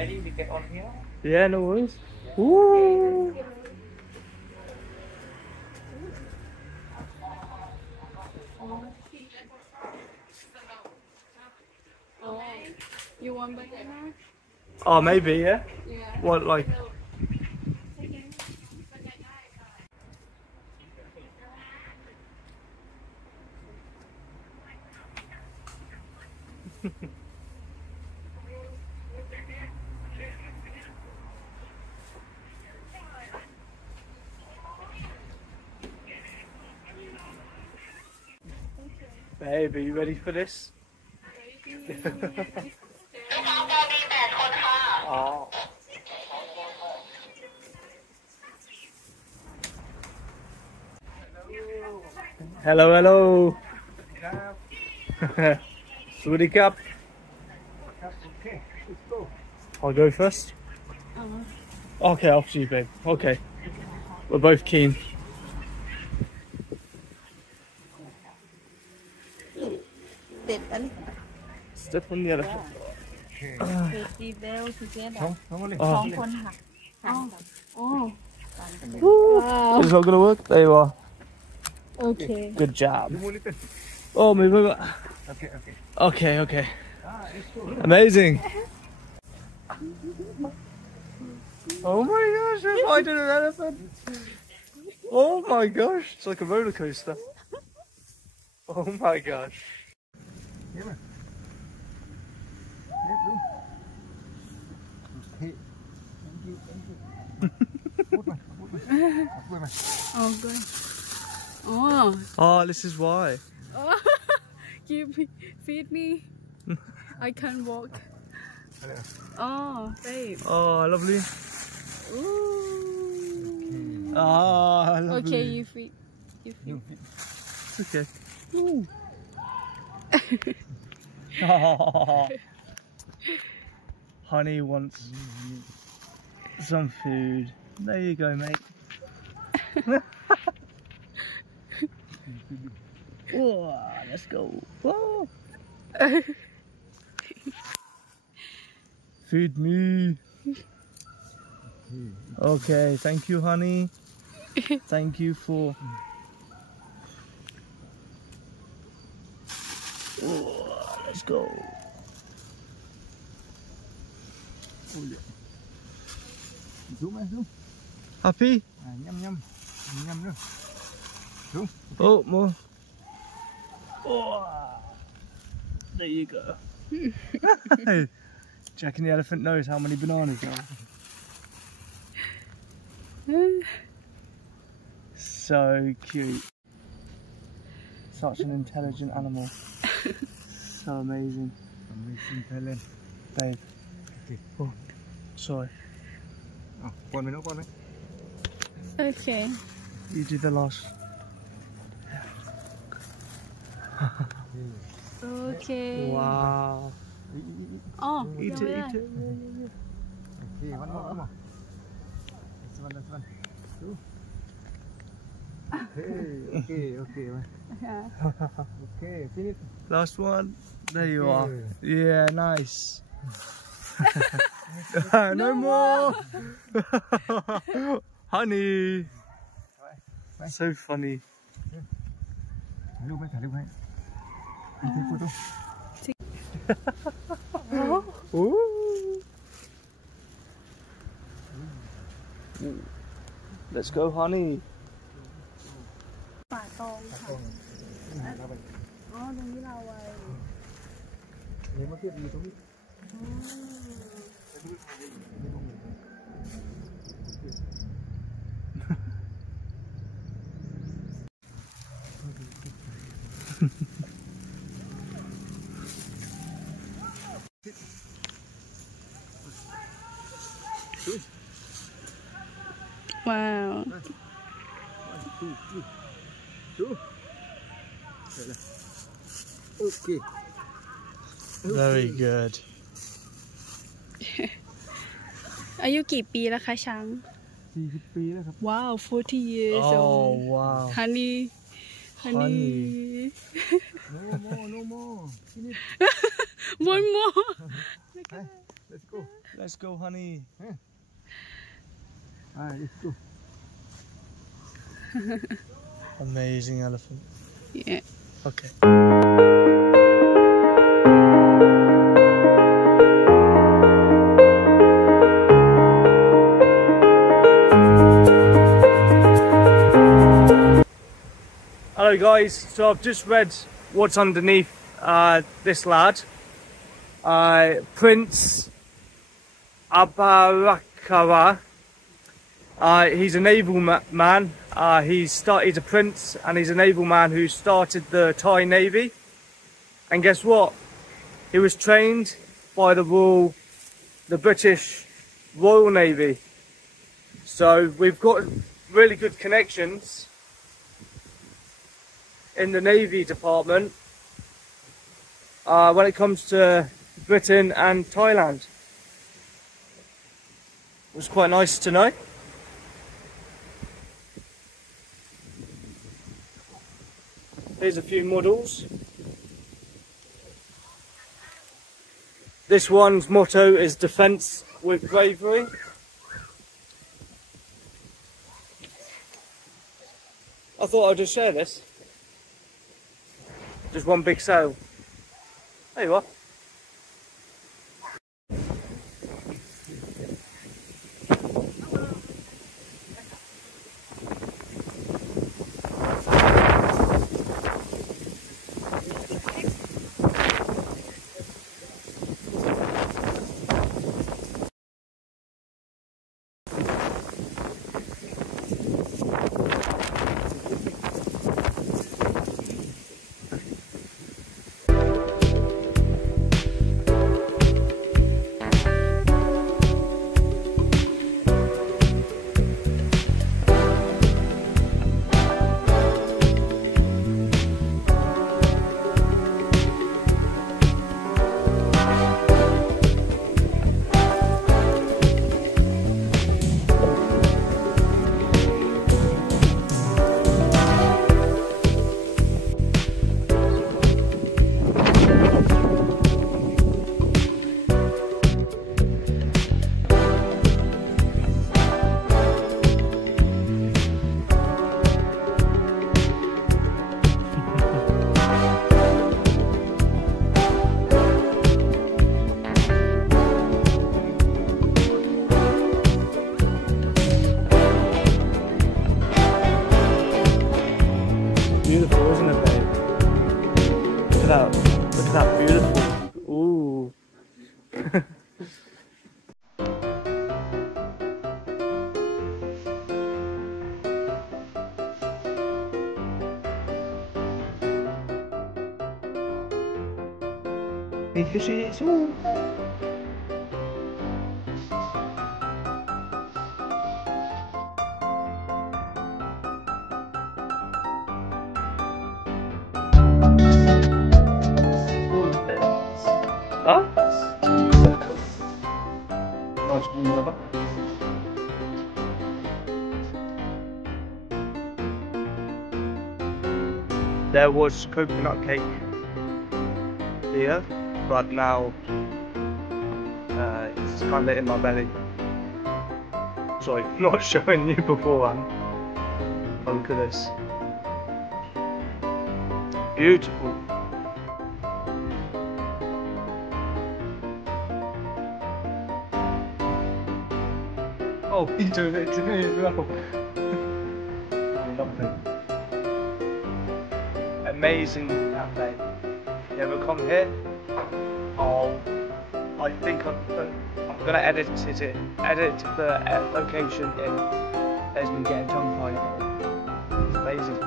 ready, we get on here. Yeah, no worries. Ooh. Oh, you want banana? Oh, maybe, yeah? Yeah. What, like? Babe, are you ready for this? Oh. Hello, hello. Sweetie cup. Okay, let's go. I'll go first. Okay, after you, babe. Okay. We're both keen. Step on the elephant. Oh. Wow. It's not gonna work? There you are. Okay. Good job. Oh, move over. Okay, okay. Okay, okay. Amazing. Oh my gosh, I'm riding an elephant. Oh my gosh, it's like a roller coaster. Oh my gosh. Yeah, man. Yeah, bro. Okay. Thank you, thank you. Oh, good. Oh. Oh, this is why. Oh. Feed me. I can't walk. Oh, babe. Oh, lovely. Ooh. Oh, lovely. Okay, you feed. You feed. It's okay. Ooh. Oh. Honey wants some food. There you go, mate. Oh, let's go. Whoa. Feed me. Okay, thank you, honey. Thank you for... Oh, let's go. Happy? Oh, more. Oh, there you go. Jack and the elephant knows how many bananas there are. So cute. Such an intelligent animal. So amazing. Amazing talent. Babe. Okay. Oh, sorry. Oh, con mình nó con đấy. Okay. You do the last. Okay. Wow. Oh, Eat it, eat it. Okay, one more. This one. Two. Okay. Okay, finish. Last one. There you are. Yeah, nice. No more. Honey. So funny. Lưu hay. Anh thấy photo. Ooh. Let's go, honey. ป่าตองค่ะอ๋อตรงนี้เราไว้ Nếu mà biết gì tôi biết. Wow. Okay. Very good. อายุกี่ปีแล้วคะช้าง 40 ปีแล้วครับ Wow, 40 years Oh, old. wow. Honey. No more. Finish. One more. Let's go. Let's go, honey. Alright, let's go. Amazing elephant. Yeah. Okay. Hello guys, so I've just read what's underneath this lad. Prince Abarakara. He's a naval man. He's a prince and he's a naval man who started the Thai Navy. And guess what? He was trained by the British Royal Navy. So we've got really good connections in the Navy department when it comes to Britain and Thailand. It was quite nice to know. Here's a few models. This one's motto is defence with bravery. I thought I'd just share this. Just one big sail. There you are. Beautiful, isn't it, babe? Look at that beautiful. Ooh. Big fishes. Ooh. Huh? Nice warm rubber. There was coconut cake here, but now it's kind of in my belly. Sorry, not showing you beforehand. Oh, look at this. Beautiful. Oh, he's doing it to me as well. Lovely. Amazing cafe. You ever come here? Oh, I think I'm gonna edit the location in. There's me getting tongue tied. It's amazing.